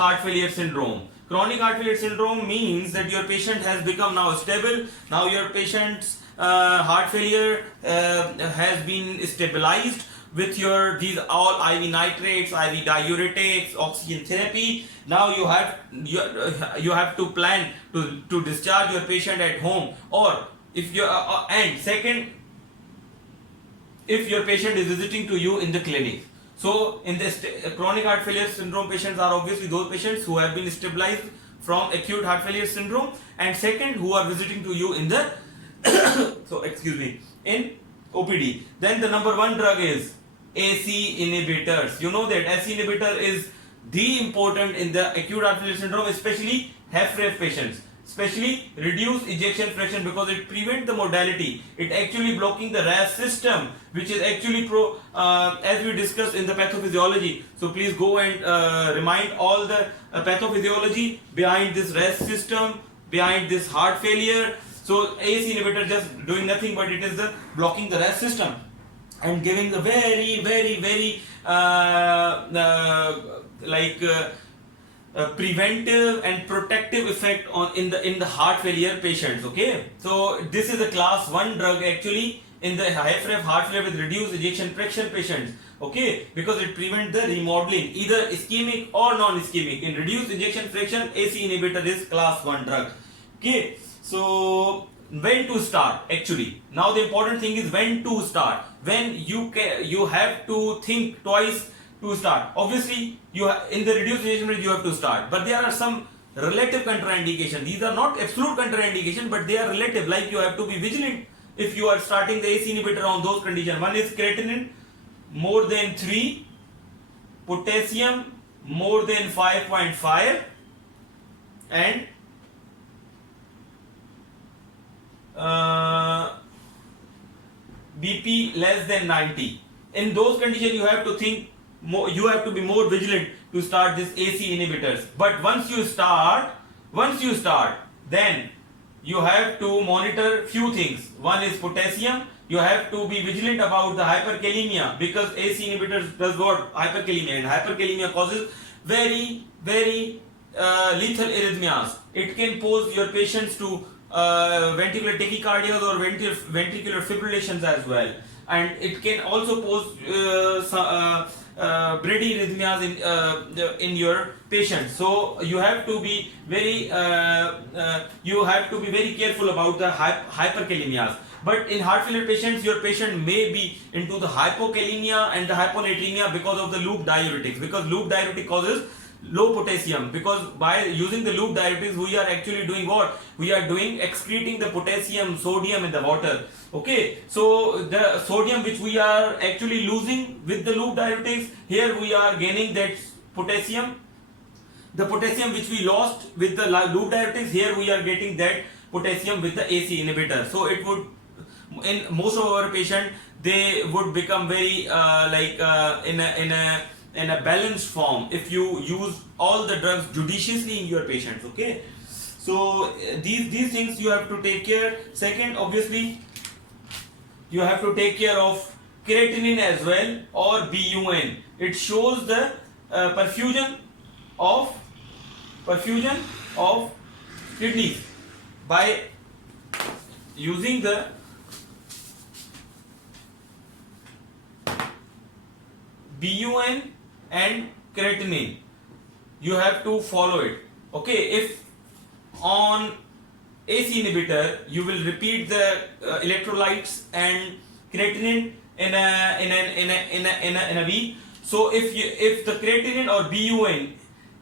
heart failure syndrome. Chronic heart failure syndrome means that your patient has become now stable. Now your patient's heart failure has been stabilized with these all IV nitrates, IV diuretics, oxygen therapy. Now you have to plan to discharge your patient at home, or if you and second, if your patient is visiting to you in the clinic. So in this chronic heart failure syndrome patients are obviously those patients who have been stabilized from acute heart failure syndrome, and second, who are visiting to you in the in OPD. Then the number one drug is AC inhibitors. You know that AC inhibitor is the important in the acute heart failure syndrome, especially HFrEF patients, especially reduced ejection fraction, because it prevents the mortality. It actually blocking the RAS system, which is actually as we discussed in the pathophysiology. So please go and remind all the pathophysiology behind this RAS system, behind this heart failure. So AC inhibitor just doing nothing but it is the blocking the RAS system and giving the very preventive and protective effect in the heart failure patients. Okay, so this is a class 1 drug actually in the HFrEF heart failure with reduced ejection fraction patients. Okay, because it prevents the remodeling, either ischemic or non-ischemic. In reduced ejection fraction, AC inhibitor is class 1 drug. Okay, so when to start actually? Now the important thing is when to start. When you have to think twice to start. Obviously, in the reduced ejection rate you have to start, but there are some relative contraindication. These are not absolute contraindication, but they are relative. Like you have to be vigilant if you are starting the AC inhibitor on those conditions. One is creatinine more than 3, potassium more than 5.5, and BP less than 90. In those conditions, you have to think more, you have to be more vigilant to start this AC inhibitors. But once you start, then you have to monitor few things. One is potassium. You have to be vigilant about the hyperkalemia, because AC inhibitors does what? Hyperkalemia, and hyperkalemia causes very lethal arrhythmias. It can pose your patients to ventricular tachycardias or ventricular fibrillations as well, and it can also pose bradyarrhythmias in your patients. So you have to be very careful about the hyperkalemias. But in heart failure patients, your patient may be into the hypokalemia and the hyponatremia because of the loop diuretics, because loop diuretic causes low potassium. Because by using the loop diuretics, we are actually doing what? We are doing excreting the potassium, sodium in the water. Okay, so the sodium which we are actually losing with the loop diuretics, here we are gaining that potassium. The potassium which we lost with the loop diuretics, here we are getting that potassium with the AC inhibitor. So it would, in most of our patients, they would become very in a balanced form if you use all the drugs judiciously in your patients. Okay, so these things you have to take care. Second, obviously, you have to take care of creatinine as well, or BUN. It shows the perfusion of kidneys by using the BUN and creatinine. You have to follow it. Okay, if on AC inhibitor you will repeat the electrolytes and creatinine in a week. So if the creatinine or BUN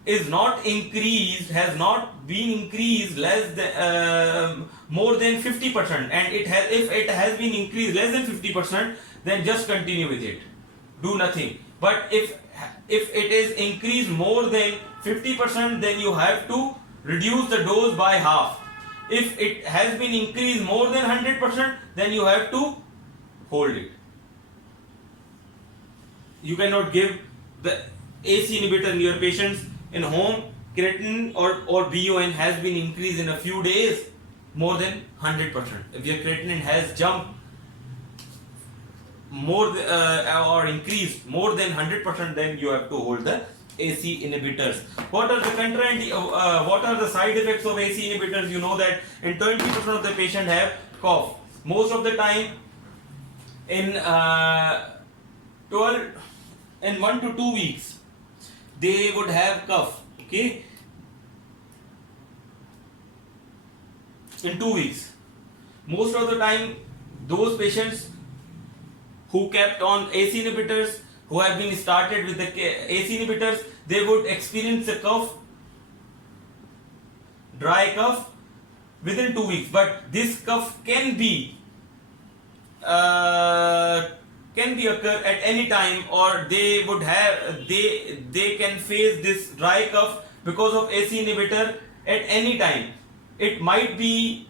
is not increased, has not been increased less than more than 50%, and if it has been increased less than 50%, then just continue with it. Do nothing. But if it is increased more than 50%, then you have to reduce the dose by half. If it has been increased more than 100%, then you have to hold it. You cannot give the AC inhibitor in your patients in home. Creatinine or BUN has been increased in a few days more than 100%. If your creatinine has jumped more or increased more than 100%, then you have to hold the AC inhibitors. What are the what are the side effects of AC inhibitors? You know that in 20% of the patient have cough. Most of the time, in 1 to 2 weeks, they would have cough. Okay, in 2 weeks. Most of the time, those patients who kept on AC inhibitors, who have been started with the AC inhibitors, they would experience a cough, dry cough within 2 weeks. But this cough can be occur at any time, or they would have they can face this dry cough because of AC inhibitor at any time. It might be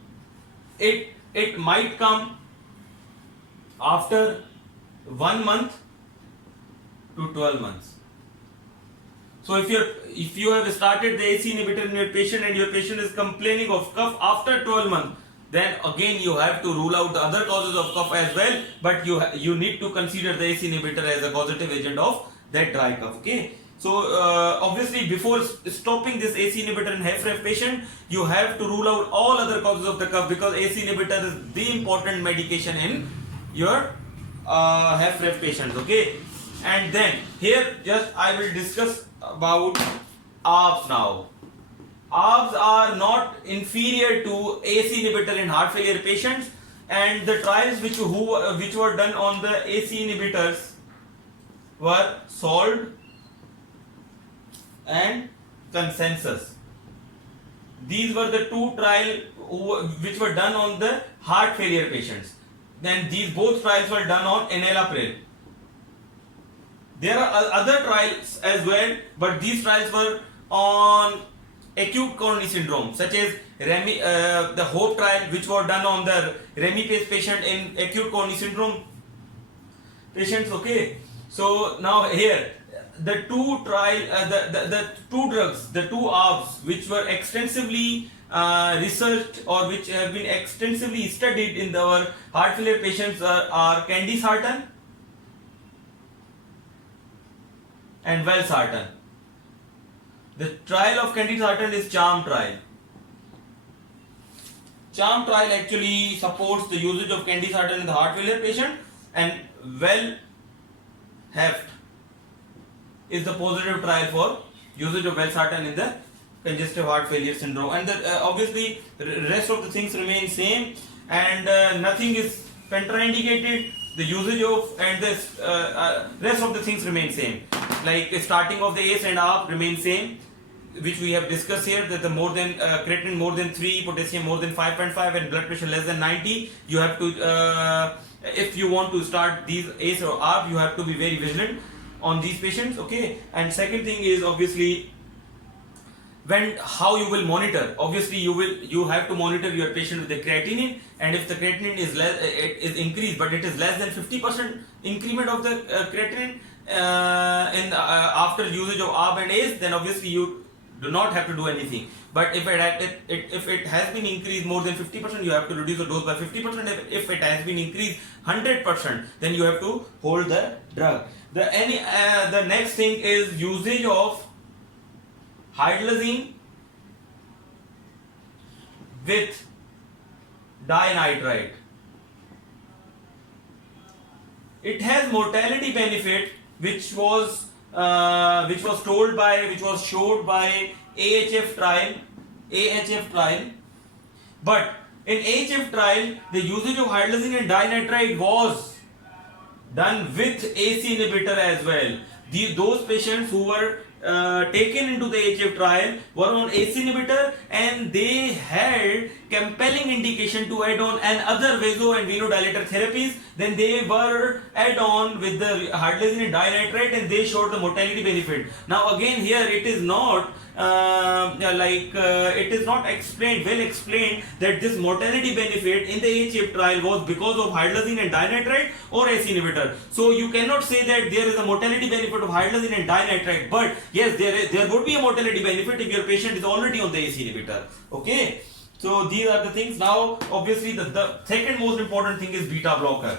it might come after 1 month to 12 months. So if you have started the AC inhibitor in your patient and your patient is complaining of cough after 12 months, then again you have to rule out the other causes of cough as well, but you need to consider the AC inhibitor as a causative agent of that dry cough. Okay, so obviously before stopping this AC inhibitor in HFrEF patient, you have to rule out all other causes of the cough, because AC inhibitor is the important medication in your HFrEF patients. Okay, and then here just I will discuss about ARBs now. ARBs are not inferior to AC inhibitor in heart failure patients, and the trials which were done on the AC inhibitors were SOLVE and Consensus. These were the two trials which were done on the heart failure patients. Then these both trials were done on enalapril. There are other trials as well, but these trials were on acute coronary syndrome, such as the HOPE trial, which was done on the Remipase patient in acute coronary syndrome patients. Okay, so now here the two the two drugs, the two ARBs which were extensively researched or which have been extensively studied in our heart failure patients are candesartan and valsartan. The trial of candesartan is CHARM trial. CHARM trial actually supports the usage of candesartan in the heart failure patient, and WELL-HEFT is the positive trial for usage of valsartan in the congestive heart failure syndrome. And obviously rest of the things remain same, and nothing is contraindicated. The usage of and the rest of the things remain same. Like starting of the ACE and ARB remain same, which we have discussed here, that the more than creatinine more than 3, potassium more than 5.5 and blood pressure less than 90, you have to if you want to start these ACE or ARB, you have to be very vigilant on these patients. Okay, and second thing is obviously how you will monitor. Obviously you have to monitor your patient with the creatinine, and if the creatinine is increased but it is less than 50% increment of the creatinine after usage of ARB and ACE, then obviously you do not have to do anything. But if it has been increased more than 50%, you have to reduce the dose by 50%. If it has been increased 100%, then you have to hold the drug. The next thing is usage of hydrazine with dinitrite. It has mortality benefit, which was showed by AHF trial. But in AHF trial, the usage of hydrazine and dinitrite was done with AC inhibitor as well. Those patients who were taken into the AHF trial were on AC inhibitor, and they had compelling indication to add on another vaso and venodilator therapies. Then they were add on with the hydrazine and dinitrite, and they showed the mortality benefit. Now again here it is not it is not well explained that this mortality benefit in the AHF trial was because of hydrazine and dinitrite or AC inhibitor. So you cannot say that there is a mortality benefit of hydrazine and dinitrite, but yes, there would be a mortality benefit if your patient is already on the AC inhibitor. Okay, so these are the things. Now obviously the second most important thing is beta blocker.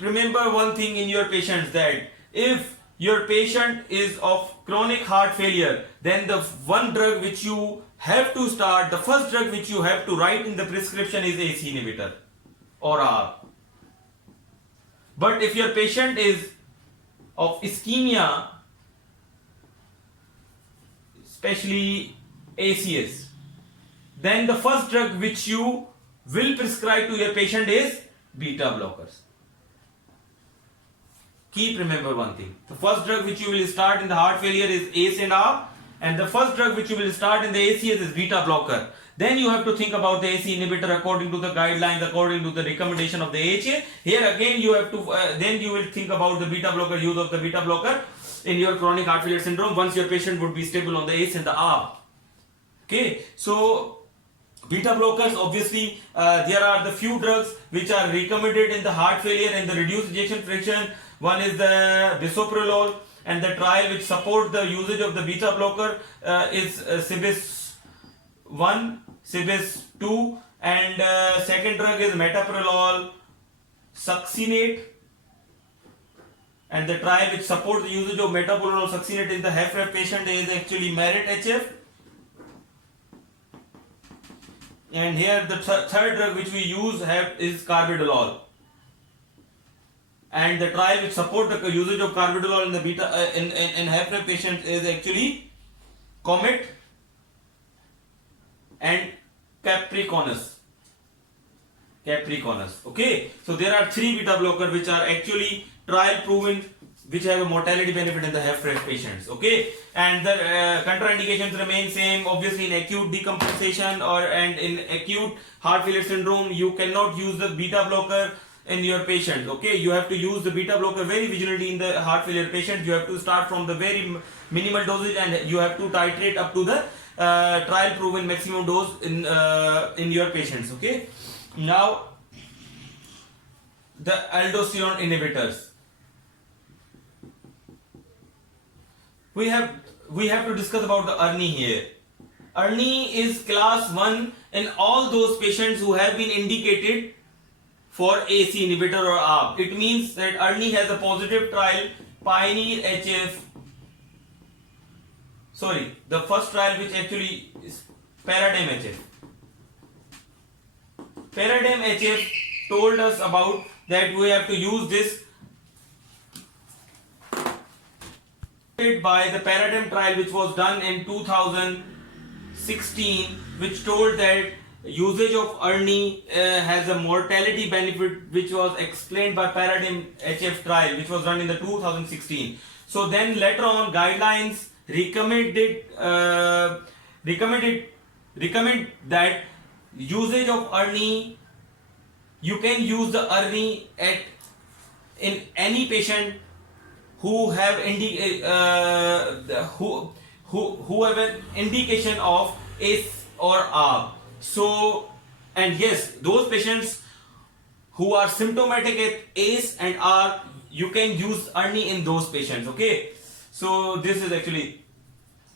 Remember one thing in your patients, that if your patient is of chronic heart failure, then the one drug which you have to start, the first drug which you have to write in the prescription is ACE inhibitor or ARB. But if your patient is of ischemia, especially ACS, then the first drug which you will prescribe to your patient is beta blockers. Keep remember one thing. The first drug which you will start in the heart failure is ACE and ARB, and the first drug which you will start in the ACS is beta blocker. Then you have to think about the ACE inhibitor according to the guidelines, according to the recommendation of the AHA. Here again you have to, then you will think about the beta blocker, use of the beta blocker in your chronic heart failure syndrome once your patient would be stable on the ACE and the ARB. Okay, so beta blockers, obviously there are the few drugs which are recommended in the heart failure and the reduced ejection fraction. One is the bisoprolol, and the trial which support the usage of the beta blocker is CIBIS 1, CIBIS 2, and second drug is metoprolol succinate, and the trial which support the usage of metoprolol succinate in the HFrEF patient is actually MERIT-HF. And here the third drug which we use is carvedilol, and the trial which support the usage of carvedilol in the beta in HFrEF patients is actually COMET and Capricornus. Okay, so there are 3 beta blockers which are actually trial proven, which have a mortality benefit in the HFrEF patients. Okay, and the contraindications remain same. Obviously, in acute decompensation and in acute heart failure syndrome, you cannot use the beta blocker in your patient. Okay, you have to use the beta blocker very vigilantly in the heart failure patient. You have to start from the very minimal dosage, and you have to titrate up to the trial proven maximum dose in your patients. Okay, now the aldosterone inhibitors. We have to discuss about the ERNI here. ERNI is class 1 in all those patients who have been indicated for ACE inhibitor or ARB. It means that ERNI has a positive trial, PIONEER-HF. Sorry, the first trial which actually is PARADIGM-HF. PARADIGM-HF told us about that we have to use this by the PARADIGM trial which was done in 2016, which told that usage of ERNI has a mortality benefit, which was explained by PARADIGM-HF trial which was done in the 2016. So then later on guidelines recommend that usage of ERNI, you can use the ERNI in any patient who have who have an indication of ACE or ARB. So, and yes, those patients who are symptomatic at ACE and ARB, you can use ERNI in those patients. Okay, so this is actually,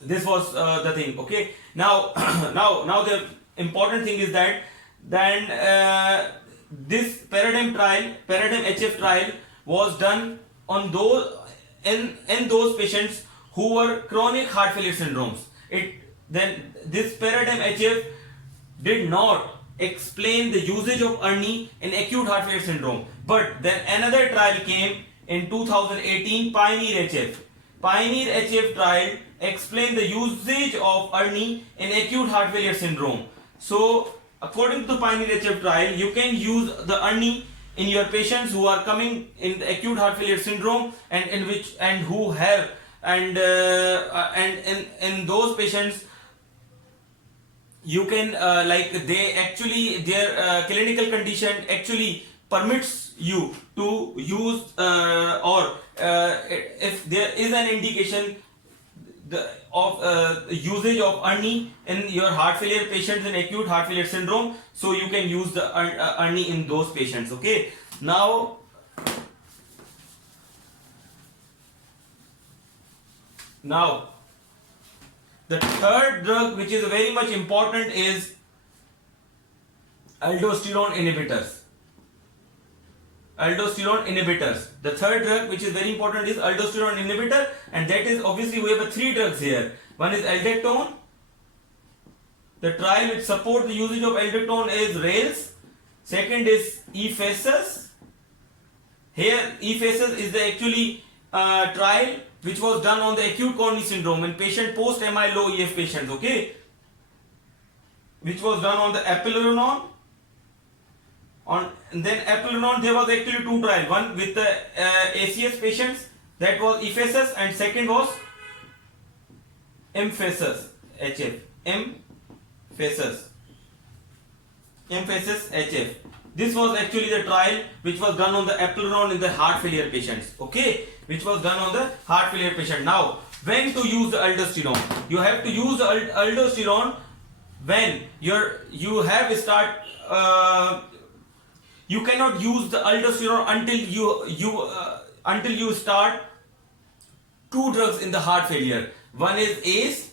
this was the thing. Okay, now now the important thing is that then this PARADIGM-HF trial was done on those in those patients who were chronic heart failure syndromes. Then this PARADIGM-HF did not explain the usage of ERNI in acute heart failure syndrome. But then another trial came in 2018, PIONEER-HF. PIONEER-HF trial explained the usage of ERNI in acute heart failure syndrome. So according to the PIONEER-HF trial, you can use the ERNI in your patients who are coming in the acute heart failure syndrome and who have in those patients you can they actually their clinical condition actually permits you to use or if there is an indication of usage of ERNI in your heart failure patients in acute heart failure syndrome, so you can use the ERNI in those patients. Okay, now the third drug which is very much important is aldosterone inhibitors. aldosterone inhibitors. The third drug which is very important is aldosterone inhibitor, and that is obviously we have three drugs here. One is aldactone. The trial which support the usage of aldactone is RAILS. Second is EPHASIS. Here EPHASIS is the actually trial which was done on the acute coronary syndrome in patient post MI low EF patients, okay, which was done on the eplerenone. And then eplerenone, there was actually two trials, one with the ACS patients, that was EPHASIS, and second was EMPHASIS HF. EMPHASIS HF. This was actually the trial which was done on the eplerenone in the heart failure patients, okay, which was done on the heart failure patient. Now, when to use the aldosterone? You have to use the aldosterone when you cannot use the aldosterone until you start two drugs in the heart failure. One is ACE,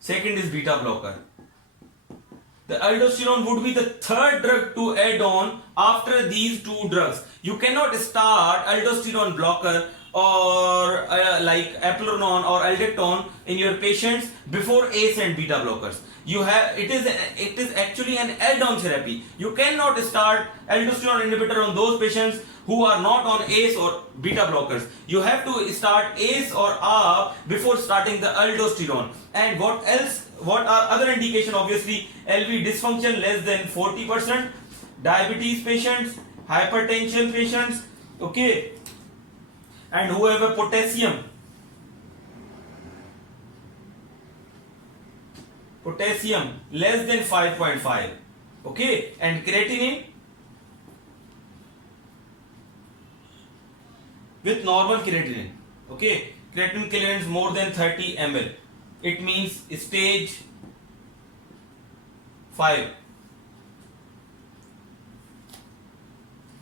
second is beta blocker. The aldosterone would be the third drug to add on after these two drugs. You cannot start aldosterone blocker or like eplerenone or aldactone in your patients before ACE and beta blockers. It is actually an add-on therapy. You cannot start aldosterone inhibitor on those patients who are not on ACE or beta blockers. You have to start ACE or ARB before starting the aldosterone. And what else? What are other indication? Obviously, LV dysfunction less than 40%, diabetes patients, hypertension patients, okay, and who have a potassium less than 5.5, okay, and creatinine with normal creatinine, okay, creatinine clearance more than 30 ml. It means stage 5.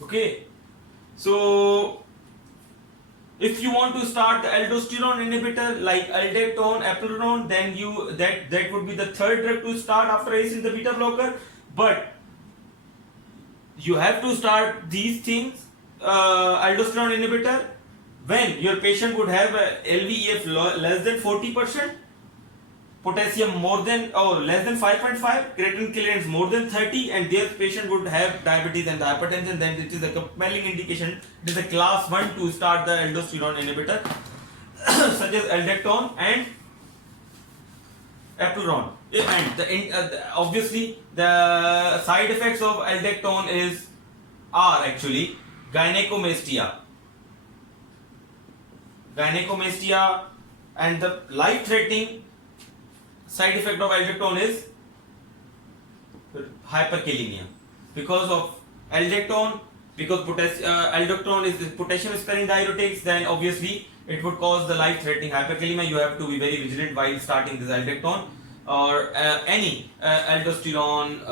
Okay, so if you want to start the aldosterone inhibitor like aldactone, eplerenone, then that would be the third drug to start after ACE in the beta blocker. But you have to start these things, aldosterone inhibitor, when your patient would have a LVEF less than 40%, potassium more than or less than 5.5, creatinine clearance more than 30, and their patient would have diabetes and hypertension. Then it is a compelling indication. It is a class 1 to start the aldosterone inhibitor such as aldactone and eplerenone. And obviously the side effects of aldactone are actually gynecomastia, and the life-threatening side effect of aldactone is hyperkalemia because of aldactone. Because aldactone is potassium sparing diuretics, then obviously it would cause the life-threatening hyperkalemia. You have to be very vigilant while starting this aldactone or any aldosterone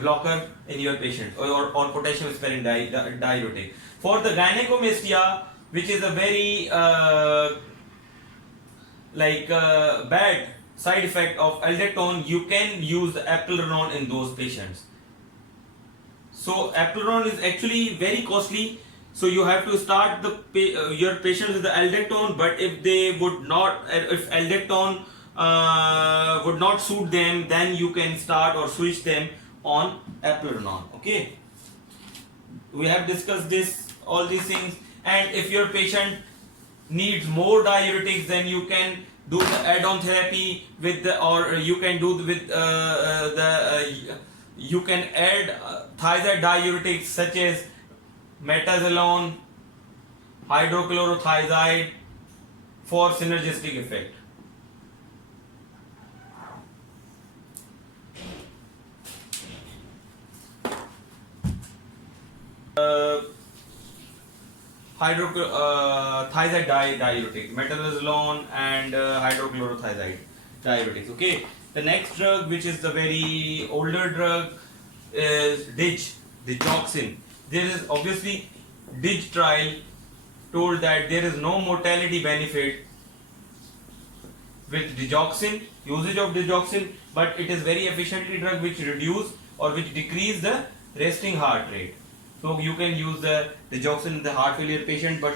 blocker in your patient, or potassium sparing diuretic. For the gynecomastia, which is a very bad side effect of aldactone, you can use the eplerenone in those patients. So eplerenone is actually very costly, so you have to start your patients with the aldactone. But if aldactone would not suit them, then you can start or switch them on eplerenone. Okay, we have discussed all these things. And if your patient needs more diuretics, then you can do the add-on therapy with you can add thiazide diuretics such as metazolone, hydrochlorothiazide for synergistic effect. Thiazide diuretic, metazolone and hydrochlorothiazide diuretics. Okay, the next drug, which is the very older drug, is digoxin. There is obviously DIG trial told that there is no mortality benefit with digoxin, usage of digoxin, but it is very efficiently drug which reduce or which decrease the resting heart rate. So you can use the digoxin in the heart failure patient, but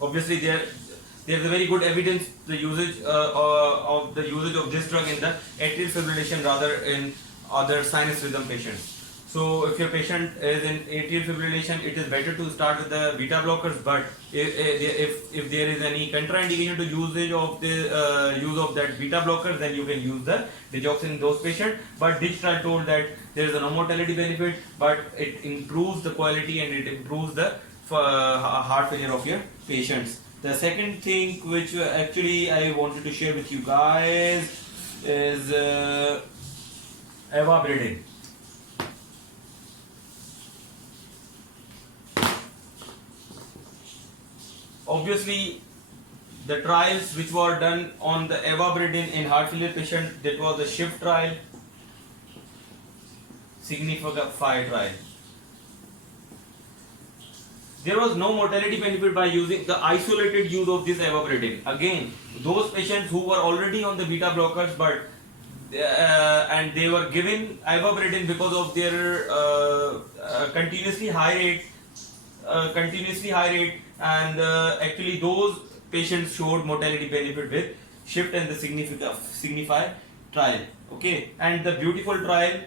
obviously there's a very good evidence the usage of the usage of this drug in the atrial fibrillation rather in other sinus rhythm patients. So if your patient is in atrial fibrillation, it is better to start with the beta blockers. But if there is any contraindication to usage of the use of that beta blockers, then you can use the digoxin in those patients. But this trial told that there is a no mortality benefit, but it improves the quality and it improves the heart failure of your patients. The second thing which actually I wanted to share with you guys is Ivabradine. Obviously, the trials which were done on the Ivabradine in heart failure patient, that was the SHIFT trial, Signify trial. There was no mortality benefit by using the isolated use of this Ivabradine. Again, those patients who were already on the beta blockers, but and they were given Ivabradine because of their continuously high rate, and actually those patients showed mortality benefit with SHIFT and the Signify trial. Okay, and the beautiful trial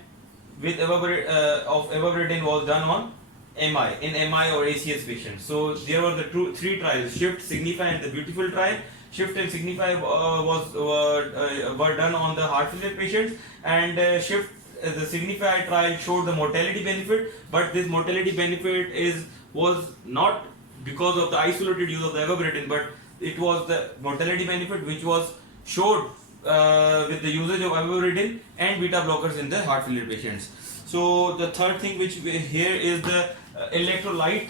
with Ivabradine was done on MI or ACS patients. So there were the three trials: SHIFT, Signify, and the beautiful trial. SHIFT and Signify were done on the heart failure patients, and SHIFT, the Signify trial showed the mortality benefit, but this mortality benefit was not because of the isolated use of the Ivabradine, but it was the mortality benefit which was showed with the usage of Ivabradine and beta blockers in the heart failure patients. So the third thing which here is the electrolyte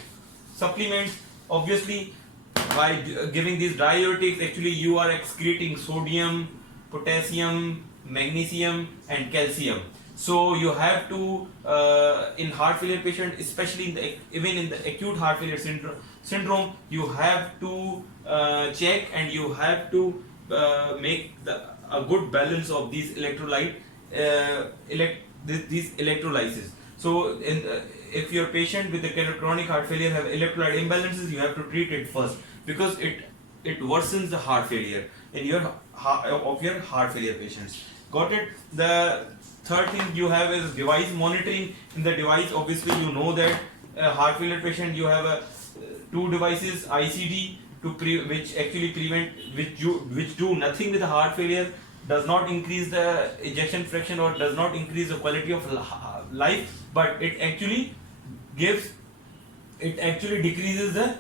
supplements. Obviously, by giving these diuretics, actually you are excreting sodium, potassium, magnesium, and calcium. So you have to in heart failure patient, especially even in the acute heart failure syndrome, you have to check and you have to make a good balance of these electrolyte these electrolyses. So if your patient with a chronic heart failure have electrolyte imbalances, you have to treat it first, because it worsens the heart failure in your heart failure patients. Got it? The third thing you have is device monitoring. In the device, obviously you know that heart failure patient, you have two devices, ICD, which actually prevent, which do nothing with the heart failure, does not increase the ejection fraction or does not increase the quality of life, but it actually decreases the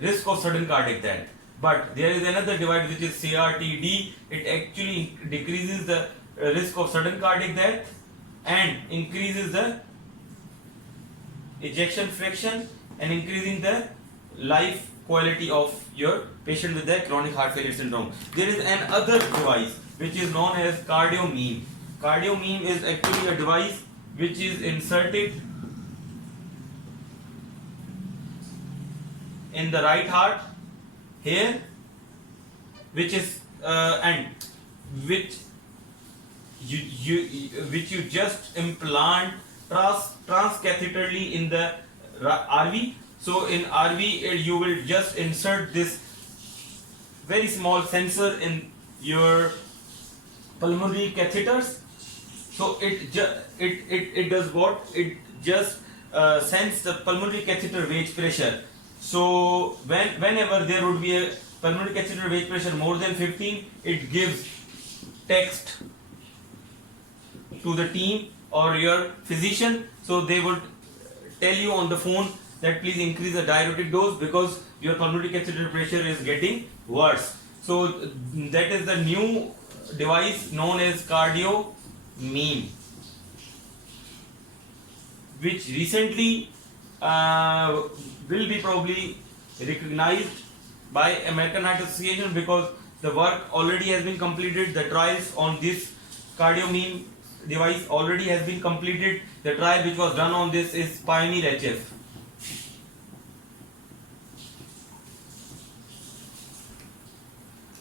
risk of sudden cardiac death. But there is another device which is CRTD. It actually decreases the risk of sudden cardiac death and increases the ejection fraction and increasing the life quality of your patient with the chronic heart failure syndrome. There is another device which is known as CardioMeme. CardioMeme is actually a device which is inserted in the right heart here, which is and which you just implant transcatheterally in the RV. So in RV you will just insert this very small sensor in your pulmonary catheters. So it does what? It just sends the pulmonary catheter wedge pressure. So whenever there would be a pulmonary catheter wedge pressure more than 15, it gives text to the team or your physician. So they would tell you on the phone that please increase the diuretic dose because your pulmonary catheter pressure is getting worse. So that is the new device known as CardioMeme, which recently will be probably recognized by American Heart Association, because the work already has been completed. The trials on this CardioMeme device already has been completed. The trial which was done on this is Pioneer HF.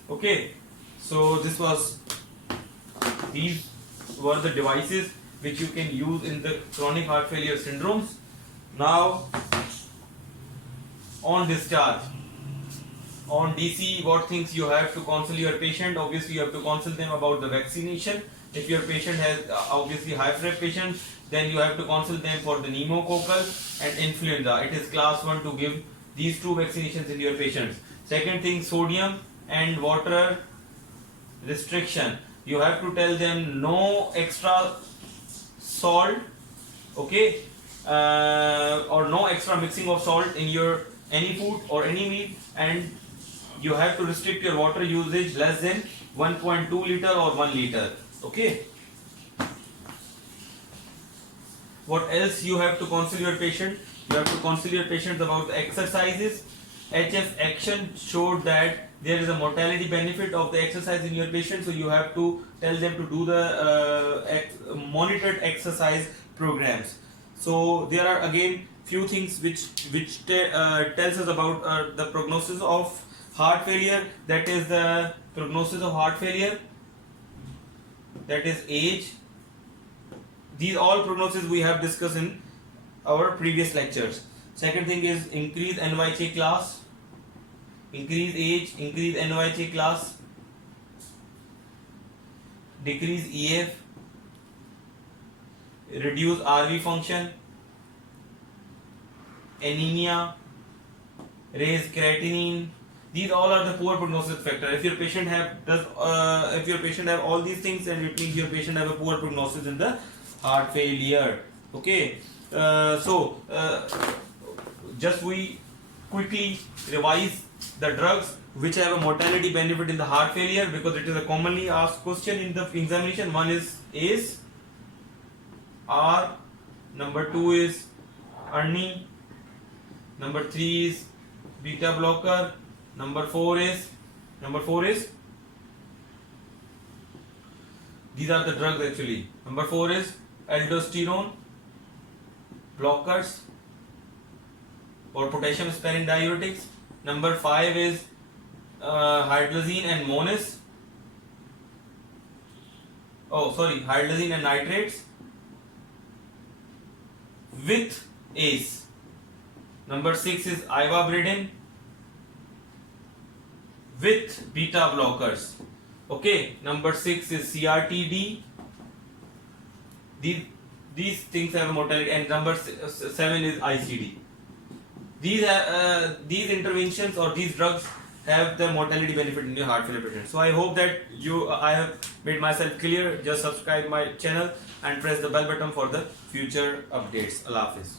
Okay, so these were the devices which you can use in the chronic heart failure syndromes. Now on discharge, on DC, what things you have to counsel your patient? Obviously, you have to counsel them about the vaccination. If your patient has obviously high fever patient, then you have to counsel them for the pneumococcal and influenza. It is class 1 to give these two vaccinations in your patients. Second thing, sodium and water restriction. You have to tell them no extra salt, okay, or no extra mixing of salt in your any food or any meat, and you have to restrict your water usage less than 1.2 liter or 1 liter, okay. What else you have to counsel your patient? You have to counsel your patients about the exercises. HF action showed that there is a mortality benefit of the exercise in your patient, so you have to tell them to do the monitored exercise programs. So there are again few things which tells us about the prognosis of heart failure. That is the prognosis of heart failure, that is age. These all prognosis we have discussed in our previous lectures. Second thing is increase NYHA class, increase age, increase NYHA class, decrease EF, reduce RV function, anemia, raise creatinine. These all are the poor prognosis factor. If your patient have all these things, then it means your patient have a poor prognosis in the heart failure. Okay. Just we quickly revise the drugs which have a mortality benefit in the heart failure, because it is a commonly asked question in the examination. One is ACE, R, number 2 is ARNI, number 3 is beta blocker, number 4 is these are the drugs actually. Number 4 is aldosterone blockers or potassium sparing diuretics. Number 5 is hydrazine and monis. Hydrazine and nitrates with ACE. Number 6 is ivabradine with beta blockers. Okay. Number 6 is CRTD. These things have a mortality, and number 7 is ICD. These interventions or these drugs have the mortality benefit in your heart failure patient. So I hope that I have made myself clear. Just subscribe my channel and press the bell button for the future updates. Allah Hafiz.